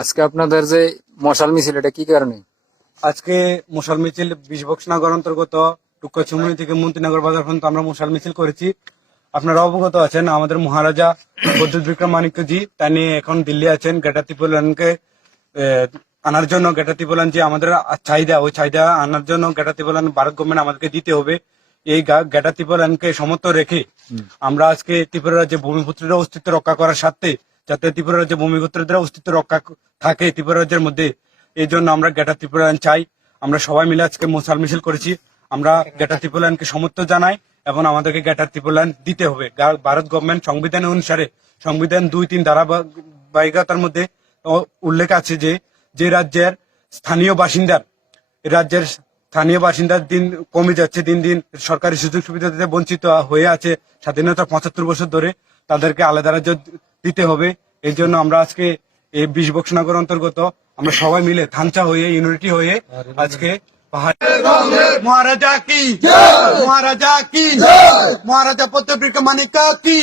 আজকে আপনাদের যে মশাল মিছিল, এটা কি কারণে? আজকে মশাল মিছিল 20 বক্সনগর অন্তর্গত টুকা চুমুনি থেকে মন্ত্রীনগর বাজার পর্যন্ত আমরা মশাল মিছিল করেছি। আপনারা অবগত আছেন আমাদের মহারাজা বৈদ্যুৎ বিক্রম মানিক্যজি তিনি এখন দিল্লি আছেন গেটা ত্রিপুরানকে আনার জন্য। গেটা ত্রিপুরান যে আমাদের চাহিদা, ওই চাহিদা আনার জন্য গেটা ত্রিপুরান ভারত গভর্নমেন্ট আমাদেরকে দিতে হবে। এই গেটা ত্রিপুরানকে সমর্থ রেখে আমরা আজকে ত্রিপুরা রাজ্যে ভূমিপুত্রের অস্তিত্ব রক্ষা করার স্বার্থে, যাতে ত্রিপুরা রাজ্যে ভূমিপুত্রদের অস্তিত্ব রক্ষা থাকে ত্রিপুরা রাজ্যের মধ্যে, এই জন্য আমরা গেটা ত্রিপুরান চাই। আমরা সবাই মিলে আজকে মশাল মিছিল করেছি। আমরা গেটা ত্রিপুরানকে সমর্থন জানাই এবং আমাদেরকে গেটা ত্রিপুরান দিতে হবে। ভারত গভর্নমেন্ট সংবিধান অনুসারে, সংবিধান 2-3 ধারাবাহিকতার মধ্যে উল্লেখ আছে যে যে রাজ্যের স্থানীয় বাসিন্দার, রাজ্যের স্থানীয় বাসিন্দার দিন কমে যাচ্ছে, দিন দিন সরকারি সুযোগ সুবিধা দিতে বঞ্চিত হয়ে আছে স্বাধীনতা 75 বছর ধরে, তাদেরকে আলাদা রাজ্য দিতে হবে। এই জন্য আমরা আজকে এই 20 বক্সনগর অন্তর্গত আমরা সবাই মিলে থানচা হয়ে ইউনিটি হয়ে আজকে মহারাজা কি মহারাজা কি মহারাজা পদ্মবৃক্ষ মানিক কি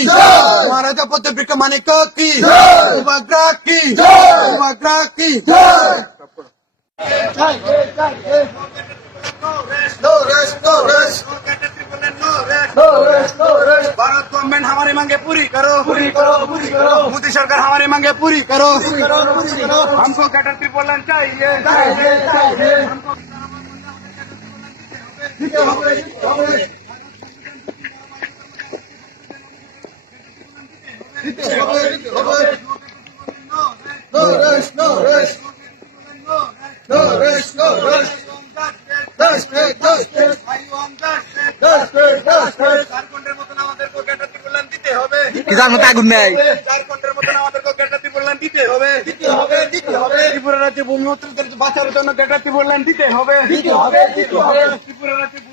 মহারাজা পদ্মবৃক্ষ মানিক কি উপগ্রহ কি উপগ্রহ কি भारत गवर्नमेंट हमारी मांगे पूरी करो, पूरी करो, पूरी करो। मोदी सरकार हमारी मांगे पूरी करो, पूरी करो, पूरी करो। हमको गटर त्रिपोलन चाहिए, चाहिए, चाहिए। No rest, no rest, no rest, no rest. কিসার মতো আগুন নেই, ত্রিপুরা রাজ্যে ভূমিপুত্রদের বাঁচার জন্য গেটা ত্রিপুরান দিতে হবে। ত্রিপুরা রাজ্যে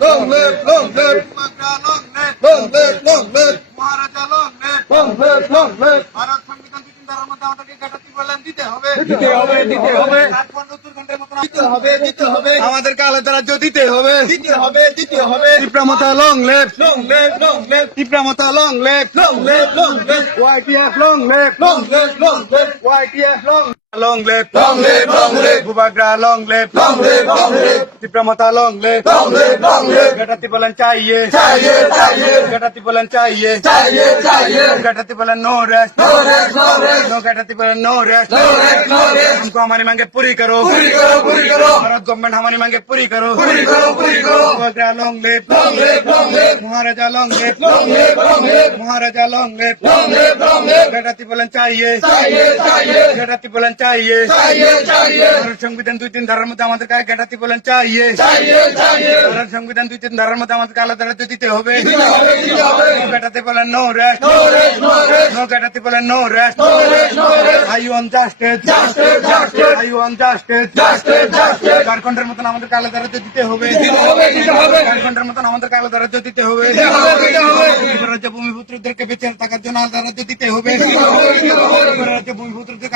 long live, long live, long live, long live, মহারাজা long live, long live, long live। Bharat সংবিধান 2-3 ধারার মধ্যে আমাদেরকে গেটা ত্রিপুরান দিতে হবে, দিতে হবে, দিতে হবে। উত্তরাখণ্ডের মতো দিতে হবে, দিতে হবে। আমাদেরকে আলাদা রাজ্য দিতে হবে, দিতে হবে, দিতে হবে। ত্রিপুরামতা long live, long live, long live, ত্রিপুরামতা long live, long live, long live, YTF long live, long live, long live, YTF long live, long live, long live, উপগ্রহ long live, long live, long live, ত্রিপুরামতা long live, long live, long live। গেটা ত্রিপুরান चाहिए, चाहिए, चाहिए। গেটা ত্রিপুরান चाहिए, चाहिए, चाहिए। গেটা ত্রিপুরান no rest, no rest, no rest, no গেটা ত্রিপুরাन no rest, no rest, no rest। हमको हमारी मांगे पूरी करो, पूरी करो, पूरी करो। भारत गवर्नमेंट हमारी मांगे पूरी करो, पूरी करो, पूरी करो। उपग्रह long live, long live, long live, महाराजा long live, long live, long live, महाराजा long live, long live, long live। গেটা ত্রিপুরান चाहिए, चाहिए, चाहिए। গেটা ত্রিপুরান चाहिए, चाहिए, चाहिए। ভারত সংবিধান 2-3 ধারার মধ্যে আমাদেরকে গেটা ত্রিপুরান चाहिए, चाहिए, चाहिए। ভারত সংবিধান 2-3 ধারার মধ্যে আমাদেরকে আলাদা রাজ্য দিতে হবে, দিতে হবে, দিতে হবে। গেটা ত্রিপুরান no rest, no rest, no rest, no গেটা ত্রিপুরান no rest, no rest, no rest। Are you on justice, justice, justice? Are you on justice, justice, justice? ঝাড়খণ্ডের মতন আমাদেরকে আলাদা রাজ্য দিতে হবে, দিতে হবে, দিতে হবে। ঝাড়খণ্ডের মতন আমাদেরকে আলাদা রাজ্য দিতে হবে, দিতে হবে, দিতে হবে। ত্রিপুরা রাজ্যে ভূমিপুত্রদেরকে বেঁচে থাকার জন্য আলাদা রাজ্য দিতে হবে, দিতে হবে, দিতে হবে। ত্রিপুরা রাজ্যে ভূমিপুত্রদেরকে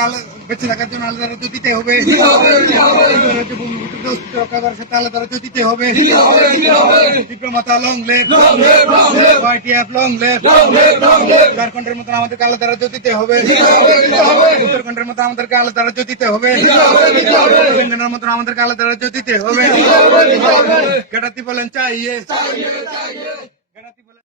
বেঁচে থাকার জন্য আলাদা রাজ্য দিতে হবে, দিতে হবে, দিতে হবে। ত্রিপুরা রাজ্যে ভূমিপুত্রদের অস্তিত্ব রক্ষা করার সাথে আলাদা রাজ্য দিতে হবে, দিতে হবে, দিতে হবে। ত্রিপুরামতা long live, long live, long live, YTF long live, long live, long live। ঝাড়খণ্ডের মতন আমাদেরকে আলাদা রাজ্য দিতে হবে, দিতে হবে, দিতে হবে। উত্তরাখণ্ডের মতন আমাদেরকে আলাদা রাজ্য দিতে হবে, দিতে হবে, দিতে হবে। তেলেঙ্গানার মতন আমাদেরকে আলাদা রাজ্য দিতে হবে, দিতে হবে, দিতে হবে। গেটা ত্রিপুরান चाहिए, चाहिए, चाहिए।